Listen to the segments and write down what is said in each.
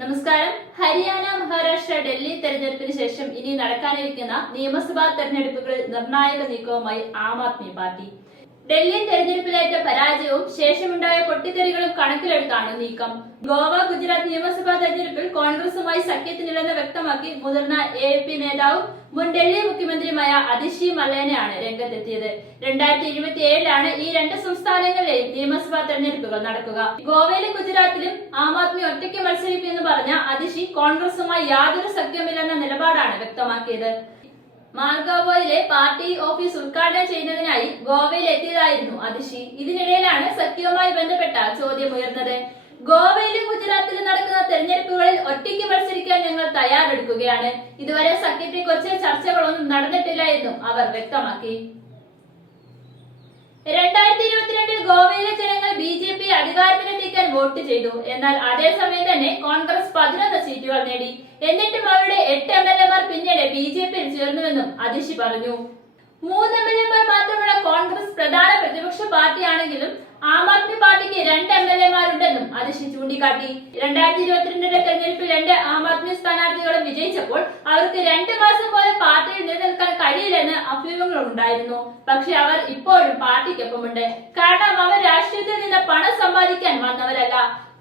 നമസ്കാരം. ഹരിയാന, മഹാരാഷ്ട്ര, ഡൽഹി തെരഞ്ഞെടുപ്പിന് ശേഷം ഇനി നടക്കാനിരിക്കുന്ന നിയമസഭാ തെരഞ്ഞെടുപ്പുകളിൽ നിർണായക നീക്കവുമായി ആം ആദ്മി പാർട്ടി. ഡൽഹി തെരഞ്ഞെടുപ്പിലേറ്റ പരാജയവും ശേഷമുണ്ടായ പൊട്ടിത്തെറികളും കണക്കിലെടുത്താണ് നീക്കം. ഗോവ, ഗുജറാത്ത് നിയമസഭാ തെരഞ്ഞെടുപ്പിൽ കോൺഗ്രസുമായി സഖ്യത്തിനില്ലെന്ന് വ്യക്തമാക്കി മുതിർന്ന AAP നേതാവും മുൻ ഡൽഹി മുഖ്യമന്ത്രിയുമായ അതിഷി മർലേനയാണ് രംഗത്തെത്തിയത്. 2027 ഈ രണ്ട് സംസ്ഥാനങ്ങളിലെയും നിയമസഭാ തെരഞ്ഞെടുപ്പുകൾ നടക്കുക. ഗോവയിലും ഗുജറാത്തിലും ആം ആദ്മി ഒറ്റയ്ക്ക് മത്സരിക്കുമെന്ന് പറഞ്ഞ അതിഷി കോൺഗ്രസുമായി യാതൊരു സഖ്യമില്ലെന്ന നിലപാടാണ് വ്യക്തമാക്കിയത്. മാർഗാവോയിലെ പാർട്ടി ഓഫീസ് ഉദ്ഘാടനം ചെയ്യുന്നതിനായി ഗോവയിൽ എത്തിയതായിരുന്നു അതിഷി. ഇതിനിടയിലാണ് സഖ്യവുമായി ബന്ധപ്പെട്ട ചോദ്യമുയർന്നത്. ഗോവയിലും ഗുജറാത്തിലും നടക്കുന്ന തെരഞ്ഞെടുപ്പുകളിൽ ഒറ്റയ്ക്ക് മത്സരിക്കാൻ ഞങ്ങൾ തയ്യാറെടുക്കുകയാണ്. ഇതുവരെ സഖ്യത്തെക്കുറിച്ച് ചർച്ചകളൊന്നും നടന്നിട്ടില്ല എന്നും അവർ വ്യക്തമാക്കി. 2022 ഗോവയിലെ ജനങ്ങൾ BJP അധികാരത്തിലെത്തിക്കാൻ വോട്ട് ചെയ്തു. എന്നാൽ അതേസമയം തന്നെ കോൺഗ്രസ് 11 സീറ്റുകൾ നേടി. എന്നിട്ടും അവരുടെ 8 MLA-മാർ പിന്നീട് BJP-യിൽ ചേർന്നുവെന്നും അതിഷി പറഞ്ഞു. 3 MLA-മാർ മാത്രമുള്ള കോൺഗ്രസ് പ്രധാന പ്രതിപക്ഷ പാർട്ടിയാണെങ്കിലും ആം ആദ്മി പാർട്ടിക്ക് 2 MLA-മാരുണ്ടെന്നും അതിഷി ചൂണ്ടിക്കാട്ടി. 2022 തെരഞ്ഞെടുപ്പിൽ 2 ആം ആദ്മി സ്ഥാനാർത്ഥികളും വിജയിച്ചപ്പോൾ അവർക്ക് 2 മാസം പോലെ പാർട്ടിയിൽ നിലനിൽക്കാൻ കഴിയില്ലെന്ന് അഭ്യൂഹങ്ങളുണ്ടായിരുന്നു. പക്ഷെ അവർ ഇപ്പോഴും പാർട്ടിക്കൊപ്പമുണ്ട്. കാരണം അവർ രാഷ്ട്രീയത്തിൽ നിന്ന് പണം സമ്പാദിക്കാൻ വന്നവരല്ല.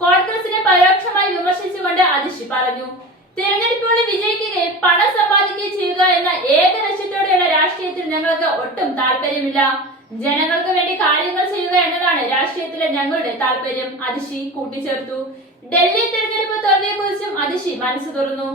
കോൺഗ്രസിനെ പരോക്ഷമായി വിമർശിച്ചുകൊണ്ട് അതിഷി പറഞ്ഞു. തിരഞ്ഞെടുപ്പുകളിൽ വിജയിക്കുകയും പണം സമ്പാദിക്കുകയും ചെയ്യുക എന്ന ഏക ലക്ഷ്യത്തോടെയുള്ള രാഷ്ട്രീയത്തിൽ ഞങ്ങൾക്ക് ഒട്ടും താല്പര്യമില്ല. ജനങ്ങൾക്ക് വേണ്ടി കാര്യങ്ങൾ ചെയ്യുക എന്നതാണ് രാഷ്ട്രീയത്തിലെ ഞങ്ങളുടെ താല്പര്യം, അതിഷി കൂട്ടിച്ചേർത്തു. ഡൽഹി തെരഞ്ഞെടുപ്പ് തോൽവിയെക്കുറിച്ചും അതിഷി മനസ്സ് തുറന്നു.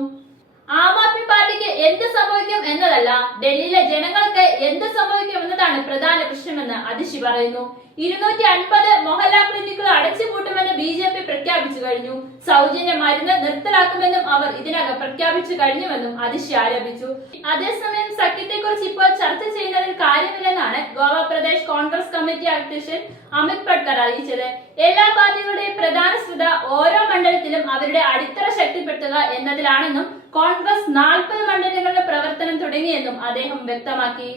ആം ആദ്മി പാർട്ടിക്ക് എന്ത് സംഭവിക്കും എന്നതല്ല, ഡൽഹിയിലെ ജനങ്ങൾക്ക് എന്ത് സംഭവിക്കും എന്നതാണ് പ്രധാന പ്രശ്നമെന്ന് അതിഷി പറയുന്നു. 250 മൊഹല്ല ക്ലിനിക്കുകൾ അടച്ചുപൂട്ടുമെന്ന് BJP പ്രഖ്യാപിച്ചു കഴിഞ്ഞു. സൗജന്യ മരുന്ന് നിർത്തലാക്കുമെന്നും അവർ ഇതിനകം പ്രഖ്യാപിച്ചു കഴിഞ്ഞുവെന്നും അതിഷി ആരോപിച്ചു. അതേസമയം സഖ്യത്തെക്കുറിച്ച് ഇപ്പോൾ ചർച്ച ചെയ്യുന്നതിൽ കാര്യമില്ലെന്നാണ് ഗോവ പ്രദേശ് കോൺഗ്രസ് കമ്മിറ്റി അധ്യക്ഷൻ അമിത് പട്കർ അറിയിച്ചത്. എല്ലാ പാർട്ടികളുടെയും പ്രധാന ശ്രദ്ധ ഓരോ മണ്ഡലത്തിലും അവരുടെ അടിത്തറ ശക്തിപ്പെടുത്തുക എന്നതിലാണെന്നും കോൺഗ്രസ് 40 മണ്ഡലങ്ങളുടെ പ്രവർത്തനം തുടങ്ങിയെന്നും അദ്ദേഹം വ്യക്തമാക്കി.